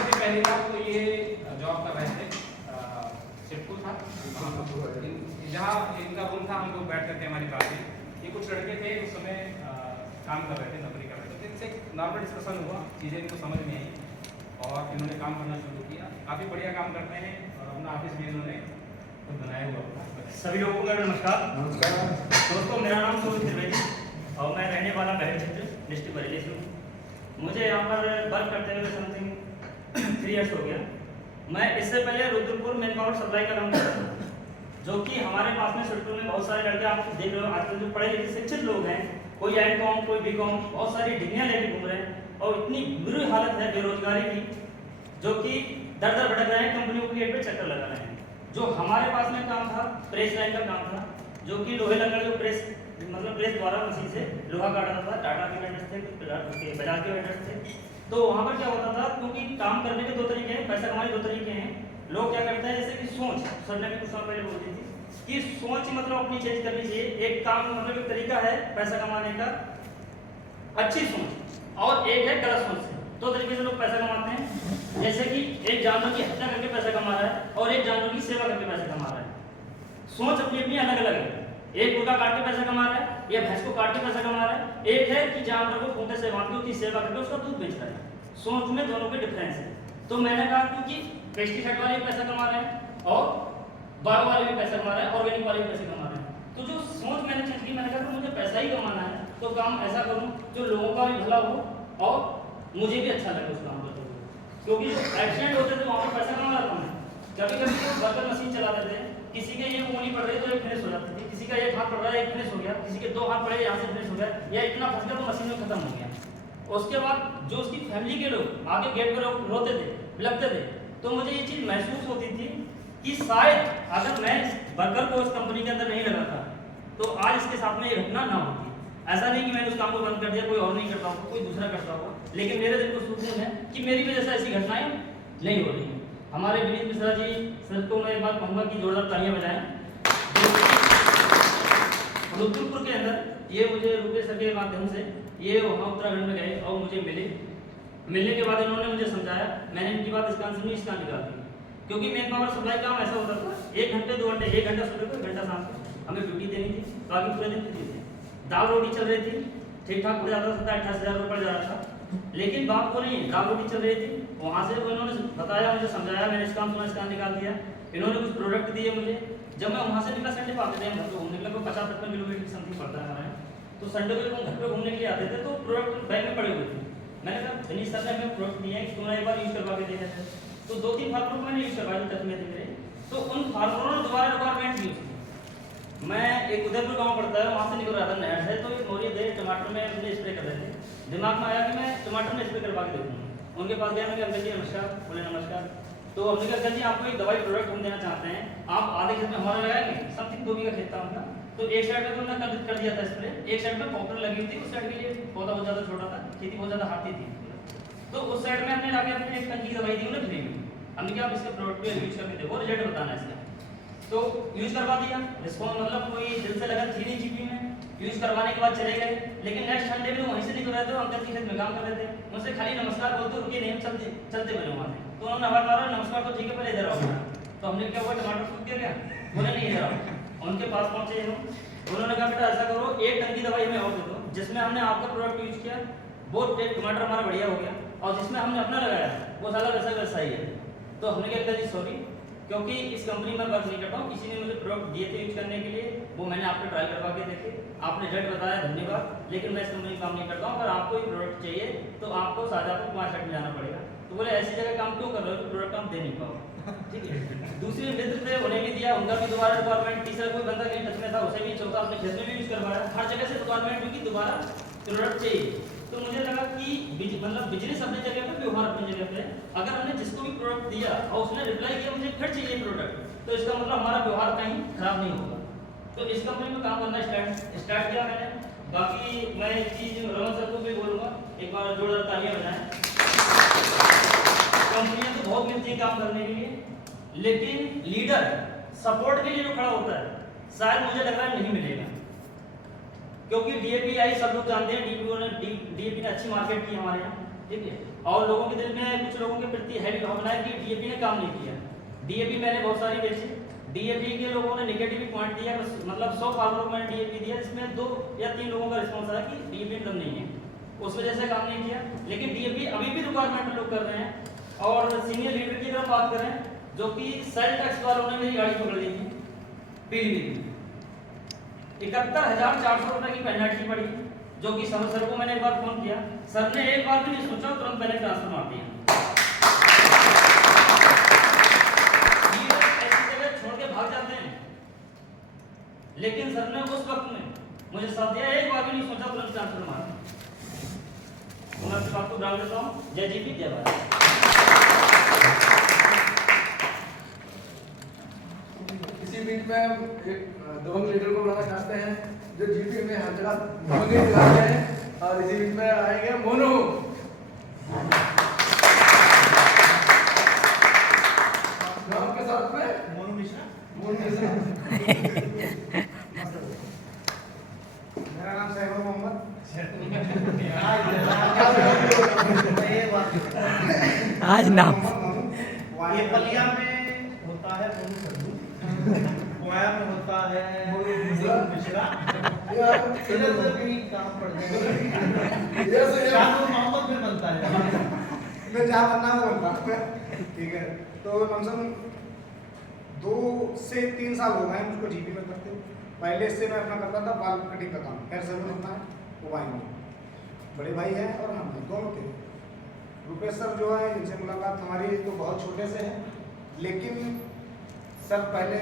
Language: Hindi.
पहली बात तो ये जॉब कर रहे थे चिपकू था जहाँ इनका रूम था, हम लोग बैठ करके हमारी बात हुई। ये कुछ लड़के थे उस समय काम कर रहे थे, नौकरी कर रहे थे। इनसे नॉर्मल डिस्कशन हुआ, चीज़ें इनको समझ में आई और इन्होंने काम करना शुरू किया। काफ़ी बढ़िया काम करते हैं और अपना ऑफिस भी इन्होंने खुद बनाया हुआ। सभी लोगों को मेरा नमस्कार। दोस्तों, मेरा नाम सूरज त्रिवेदी और मैं रहने वाला बहर क्षेत्र डिस्ट्रिक्ट बरेली से हूँ। मुझे यहाँ पर वर्क करते हुए समथिंग 3 इयर्स हो गया। मैं इससे पहले रुद्रपुर मैन पावर सप्लाई का काम करता था, जो कि हमारे पास में सुरपुर में बहुत सारे लड़के आप देख रहे हो आजकल जो पढ़े लिखे शिक्षित लोग हैं, कोई एम.कॉम कोई बी.कॉम, बहुत सारी डिग्रियाँ लेके घूम रहे हैं और इतनी बुरी हालत है बेरोजगारी की, जो कि दर दर भटक रहे हैं, कंपनियों के गेट पे चक्कर लगा रहे हैं। जो हमारे पास में काम था प्रेस लाइन का काम था, जो कि लोहे लगा जो प्रेस मतलब प्रेस द्वारा मशीन से लोहा काटा था। टाटा के वेंडर्स थे, बजाज के वेंडर्स थे। तो वहाँ पर क्या होता था, क्योंकि काम करने के 2 तरीके हैं, पैसा कमाने 2 तरीके हैं। लोग क्या करते हैं, जैसे कि सोच, सर ने भी कुछ समय पहले बोल दी थी कि सोच मतलब अपनी चेंज करनी चाहिए। एक काम मतलब एक तरीका है पैसा कमाने का अच्छी सोच, और एक है गलत सोच से। 2 तरीके से लोग पैसा कमाते हैं। जैसे कि एक जानवर की हत्या करके पैसा कमा रहा है और एक जानवर की सेवा करके पैसा कमा रहा है। सोच अपनी अपनी अलग अलग है। एक मुर्गा काट के पैसा कमा रहा है या भैंस को काट के पैसा कमा रहा है, एक है कि जानवर को खूंटे से बांध के उसकी सेवा करके उसका दूध बेच रहा है। सोच में दोनों के डिफरेंस है। तो मैंने कहा क्योंकि पेस्टिसाइड वाले भी पैसा कमा रहे हैं और बायो वाले भी पैसा कमा रहे हैं, ऑर्गेनिक वाले भी पैसे कमा रहे हैं। तो जो सोच मैंने चेंज की, मैंने कहा कि मुझे पैसा ही कमाना है तो काम ऐसा करूं जो लोगों का भी भला हो और मुझे भी अच्छा लगे उस काम करते हुए। क्योंकि जो एक्सीडेंट होते थे वहाँ पर पैसा कमा रहा था मैं। कभी कभी वर्कर मशीन चलाते थे, किसी के ये उंगली पड़ रही है तो एक फिनिश हो जाती थी, किसी का एक हाथ पड़ रहा है एक फिनिश हो गया, किसी के 2 हाथ पड़े यहाँ से फिनिश हो गया, या इतना फंस गया तो मशीन में खत्म हो गया। उसके बाद जो उसकी फैमिली के लोग आगे गेट पर रोते थे, बिलखते थे, तो मुझे ये चीज़ महसूस होती थी कि शायद अगर मैं इस वर्कर को इस कंपनी के अंदर नहीं लगा था तो आज इसके साथ में ये घटना ना होती। ऐसा नहीं कि मैंने उस काम को बंद कर दिया, कोई और नहीं करता होगा, कोई दूसरा करता होगा, लेकिन मेरे दिल को सुकून है कि मेरी वजह से ऐसी घटनाएं नहीं हो रही हैं। हमारे विनीत मिश्रा जी सर को मैं एक बात कहूँगा कि जोरदार तालियां बजाएं। रुद्रपुर के अंदर ये मुझे रुपये सर के माध्यम से ये वहाँ उत्तराखंड में गए और मुझे मिलने के बाद इन्होंने मुझे समझाया। मैंने इनकी बात इस कान सुनी, इस कान निकाल दी। क्योंकि मैन पावर सप्लाई काम ऐसा होता था 1 घंटे 2 घंटे, 1 घंटा सुबह को 1 घंटा शाम को हमें ड्यूटी देनी थी, बाकी पूरे दिन ड्यूटी थी। दाल रोटी चल रही थी, ठीक ठाक पड़ जाता था, 27-28 हज़ार रुपये पड़ जा रहा था। लेकिन बात वो नहीं है, दाल रोटी चल रही थी। वहाँ से वो इन्होंने बताया, मुझे समझाया, मैंने इस काम सुना, इस काम निकाल दिया। इन्होंने कुछ प्रोडक्ट दिए मुझे। जब मैं वहाँ से निकला संडे को आते थे, हम घर को घूमने के लिए 50-55 किलोमीटर की समथिंग पड़ता है हमारे, तो संडे को हम घर पे घूमने के लिए आते थे तो प्रोडक्ट बैग में पड़े हुए थे। मैंने कहा विनीत सर ने हमें प्रोडक्ट दिए हैं कि तुमने एक बार यूज़ करवा के देखा जाए। तो 2-3 फार्मरों को मैंने यूज़ करवाया टच में थे मेरे, तो उन फार्मरों ने दोबारा रिक्वायरमेंट यूज़ की। मैं एक उदयपुर गाँव पड़ता है, वहाँ से निकल रहा था नहर से, तो एक मोरी दे टमाटर में अपने स्प्रे कर रहे थे। दिमाग में आया कि मैं टमाटर में स्प्रे करवा के देखूँगा। उनके पास गया, मैं अंकल जी नमस्कार, बोले नमस्कार। तो हमने कहा अंकल जी आपको एक दवाई प्रोडक्ट हम देना चाहते हैं, आप आधे खेत में हमारा लगाएंगे। समथिंग 2 बीघा खेत था उनका, तो एक साइड में तो उन्होंने कर दिया था स्प्रे, एक साइड में पॉपुलर लगी हुई थी, उस साइड के लिए पौधा बहुत ज़्यादा छोटा था, खेती बहुत ज़्यादा हाथी थी। तो उस साइड में हमने लाके अपने 1 टन की दवाई दी उन्हें फ्री में। हमने कहा आप इसके प्रोडक्ट पे यूज करके देखो, रिजल्ट बताना है इसका। तो यूज करवा दिया, रिस्पॉन्स मतलब कोई दिल से लगा थी नहीं जीपी में। यूज करवाने के बाद चले गए, लेकिन नेक्स्ट संडे में वहीं से निकल रहे थे, अंकल जी खेत में काम कर रहे थे। मुझसे खाली नमस्कार बोलते रुके नहीं, हम चलते बने वहाँ से। तो उन्होंने हवा मारा, नमस्कार तो ठीक है पहले इधर आओ। तो हमने क्या हुआ, टमाटर सूख गया, बोले नहीं इधर आओ। उनके पास पहुंचे हम, उन्होंने कहा बेटा ऐसा करो 1 टन की दवाई हमें और दे दो, जिसमें हमने आपका प्रोडक्ट यूज किया वो टमाटर हमारा बढ़िया हो गया, और जिसमें हमने अपना लगाया वो साला वैसा वैसा ही है। तो हमने क्या किया जी सॉरी, क्योंकि इस कंपनी में वर्क नहीं करता हूँ, किसी ने मुझे प्रोडक्ट दिए थे यूज करने के लिए, वो मैंने आपको ट्राई करवा के देखे, आपने रिजल्ट बताया, धन्यवाद, लेकिन मैं इस कंपनी में काम नहीं करता हूँ। अगर आपको ये प्रोडक्ट चाहिए तो आपको शाहजहाँपुर 5 साइड में जाना पड़ेगा। तो बोले ऐसी जगह काम क्यों कर रहे हो, प्रोडक्ट हम दे नहीं पाओ, ठीक है। दूसरे मित्र थे, उन्हें भी दिया, उनका भी दोबारा रिक्वायरमेंट, तीसरा कोई बंदा कहीं टच में था उसे भी, चौथा अपने खेत में भी यूज करवाया, हर जगह से रिक्वायरमेंट हुई कि दोबारा प्रोडक्ट चाहिए। तो मुझे लगा कि मतलब बिजनेस अपनी जगह पे, व्यवहार अपनी जगह पे। अगर हमने जिसको भी प्रोडक्ट दिया और उसने रिप्लाई किया मुझे फिर चाहिए प्रोडक्ट, तो इसका मतलब हमारा व्यवहार कहीं खराब नहीं होगा। तो इस कंपनी में काम करना स्टार्ट किया मैंने। बाकी मैं एक चीज़ रमन सर को भी बोलूँगा, एक बार जोरदार तालियां बजाएं। कंपनियां तो बहुत मिलती है काम करने के लिए, लेकिन लीडर सपोर्ट के लिए जो खड़ा होता है शायद मुझे लग रहा है नहीं मिलेगा। क्योंकि डीएपी आई सब लोग जानते हैं, डीएपी ने अच्छी मार्केट की हमारे यहाँ, ठीक है। और लोगों के दिल में कुछ लोगों के प्रति हेड बनाया कि डीएपी ने काम नहीं किया। डीएपी मैंने बहुत सारी बेची, डीएपी के लोगों ने नेगेटिव पॉइंट दिया, मतलब 100 फार्मरों को मैंने डीएपी दिया, इसमें 2 या 3 लोगों का रिस्पॉन्स आया कि डीएपी कम नहीं है, उस वजह से काम नहीं किया। लेकिन डीएपी अभी भी रिक्वायरमेंट लोग कर रहे हैं। और सीनियर लीडर की अगर बात करें, जो कि सेल टैक्स वालों ने मेरी गाड़ी पकड़ ली थी पीली में, 71,400 रुपए की पेनल्टी पड़ी, जो कि सर को मैंने एक बार फोन किया, सर ने एक बार भी नहीं सोचा, तुरंत मैंने ट्रांसफर मार दिया। ये ऐसी जगह छोड़ के भाग जाते हैं, लेकिन सर ने उस वक्त में मुझे साथ दिया, एक बार भी नहीं सोचा, तुरंत ट्रांसफर मार दिया। मैं आपकी बात को डाल देता हूँ। जय जीपी जय भारत। इसी बीच में हम एक दबंग लीडर को बुलाना चाहते हैं, जो जीपी में हर जगह दबंगी दिखाते हैं। और इसी बीच में आएंगे मोनू। नाम के साथ में मोनू मिश्रा। मेरा नाम सैफ मोहम्मद। आज नाम ये पलिया में होता है मोनू सद्दू, पोया में होता है मिश्रा, इधर से भी काम पड़ जाएगा, शानू मोहम्मद में बनता है। मैं जहाँ बनना वो बनता, ठीक है। तो लमसम 2 से 3 साल हो गए मुझको जीपी में करते। पहले इससे मैं अपना करता था बाल कटिंग का काम, हेयर सैलून होता है वो भाई में बड़े भाई हैं और हम दोनों थे। रुपेश सर जो है, इनसे मुलाकात हमारी तो बहुत छोटे से है, लेकिन सर पहले